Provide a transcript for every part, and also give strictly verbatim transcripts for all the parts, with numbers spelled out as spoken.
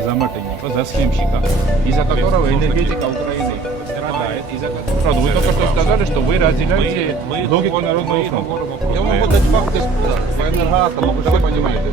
за Мартыненко, за схемщика, из-за которого энергетика Украины страдает. Из-за которого вы только что сказали, что вы разделяете логику Народного фронта. Я могу дать факты по энергоатому, вы все понимаете.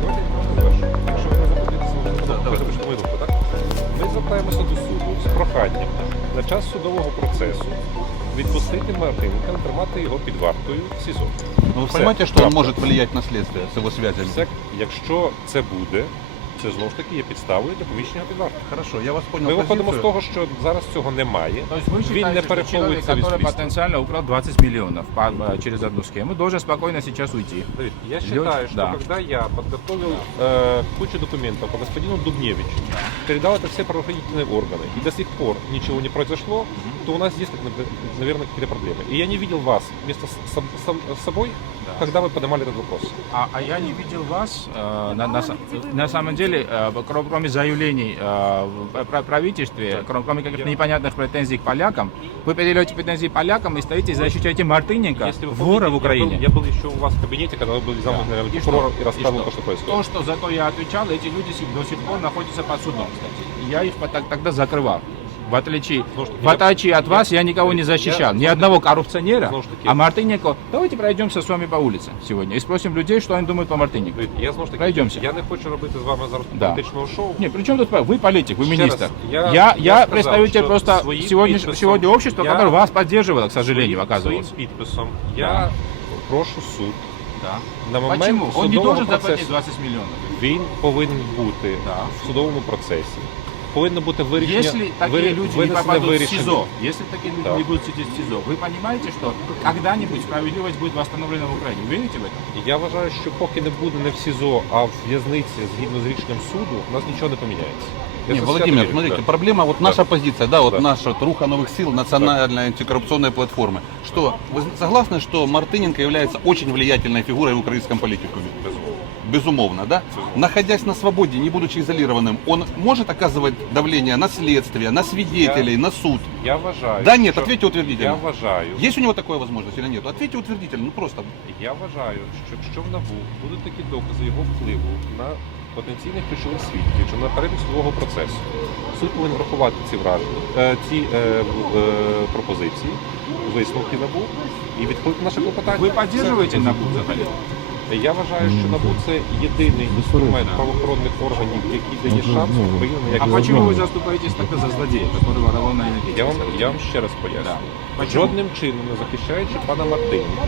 Ми звертаємося до суду з проханням на час судового процесу відпустити Мартиненка, тримати його під вартою в СІЗО. Ну, вы понимаете, что он может влиять на следствие с его связями? Все, якщо це буде, це знову ж таки є підставою для поміщення під варту. Хорошо, я вас понял. Ми виходимо з позицию. того, що зараз цього немає. То есть вы Він считаете, не что человек, переховується від который слідства. потенциально украл двадцать миллионов по- через одну схему, должен спокойно сейчас уйти? Смотрите, я считаю, что Да. когда я подготовил э, кучу документов по господину Дубневичу, передал это все правоохранительные органы, и до сих пор ничего не произошло, то у нас есть, наверное, какие-то проблемы. И я не видел вас вместо с, с- с собой, когда вы поднимали этот вопрос. А, а я не видел вас, э, на, на, са- на самом деле, э, кро- кроме заявлений э, в пра- правительстве, кроме, кроме каких-то непонятных претензий к полякам, вы передаете претензии полякам и стоите и защищаете Мартыненко, Если вы вора помните, в Украине. Я был, я был еще у вас в кабинете, когда вы были замом Да. наверное, И прокурора что? и рассказывал И то, что происходит. То, что зато я отвечал, эти люди си- до сих пор находятся под судом, кстати. И я их по- так- тогда закрывал. В отличие, Потому что в я- отличие от вас, я никого не я- защищал. Ни я- одного коррупционера. Потому что А Мартыненко, давайте пройдемся с вами по улице сегодня и спросим людей, что они думают по Мартыненко. Дивіться, Я знову ж таки, Пройдемся. я не хочу робити з вами зараз Да. політичного шоу. Не, при чем тут вы политик, вы Ще министр. раз, я, я- я, я сказав, представитель що просто своїм сегодня, підписом сегодня общества, я- которое вас поддерживало, к сожалению, Своїм- оказывается. Своїм підписом Да. я прошу суд Да. на момент Почему? Он не судового должен заплатить процесу. двадцать миллионов. Він повинен бути Да. в судовому процесі. Повинно бути вирішення, Если такие вирі- люди не винесене попадут в вирішення. СИЗО, если такие люди Да. не будут сидеть в СИЗО, вы понимаете, что когда-нибудь справедливость будет восстановлена в Украине? Вы верите в это? Я вважаю, що поки не буде не в СІЗО, а в в'язниці згідно з рішенням суду, у нас нічого не поміняється. Я Не, це Владимир, свято вірю, смотрите, да. проблема, вот наша позиция, да, вот Да. наша вот, руха новых сил, национальной антикоррупционной платформы. Что, вы согласны, что Мартыненко является очень влиятельной фигурой в украинском политикуме? Безумовно, да? Находясь на свободе, не будучи изолированным, он может оказывать давление на следствие, на свидетелей, на суд? Я вважаю, Да нет, що- ответьте утвердительно. Я вважаю, Есть у него такая возможность или нет? Ответьте утвердительно, ну просто. я вважаю, що якщо в НАБУ будуть такі докази його впливу на потенційних ключових свідків чи на перебіг судового процесу, суд повинен врахувати ці враження, е, ці е, в- е, пропозиції, висновки НАБУ і відхилити наше клопотання. Вы поддерживаете НАБУ взагалі? Я вважаю, що НАБУ це єдиний інструмент правоохоронних органів, який дає шанс Україні на А якість. почему вы заступаетесь тогда за злодея, который воровал на энергетике? Я вам, я вам ще раз поясню. Да. Почему? Жодним чином не захищаючи пана Мартиненка,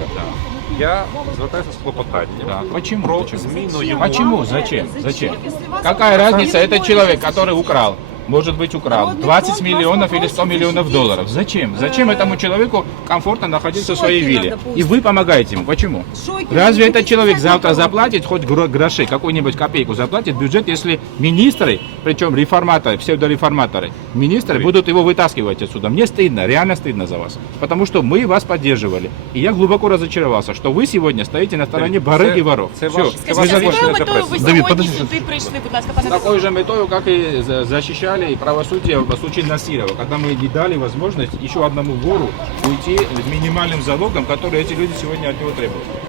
я звертаюся з клопотанням Да. Почему? про Почему? зміну його. Почему? Зачем? Зачем? Какая разница, это человек, который украл, может быть украл двадцать миллионов или сто миллионов долларов. Зачем? Зачем этому человеку комфортно находиться в своей вилле? И вы помогаете ему. Почему? Разве этот человек завтра заплатит хоть гро- гроши, какую-нибудь копейку заплатит в бюджет, если министры, причем реформаторы, псевдореформаторы, министры будут его вытаскивать отсюда? Мне стыдно, реально стыдно за вас. Потому что мы вас поддерживали. И я глубоко разочаровался, что вы сегодня стоите на стороне барыг и воров. Це Всё. ваш- Вы це Скажіть, ваш з закончили. якою для метою ви преси. Давид, сьогодні подожди. сюди прийшли, будь ласка, пане Такой же метою, как и за- защищали и правосудие в случае Насирова, когда мы не дали возможность еще одному вору уйти с минимальным залогом, который эти люди сегодня от него требуют.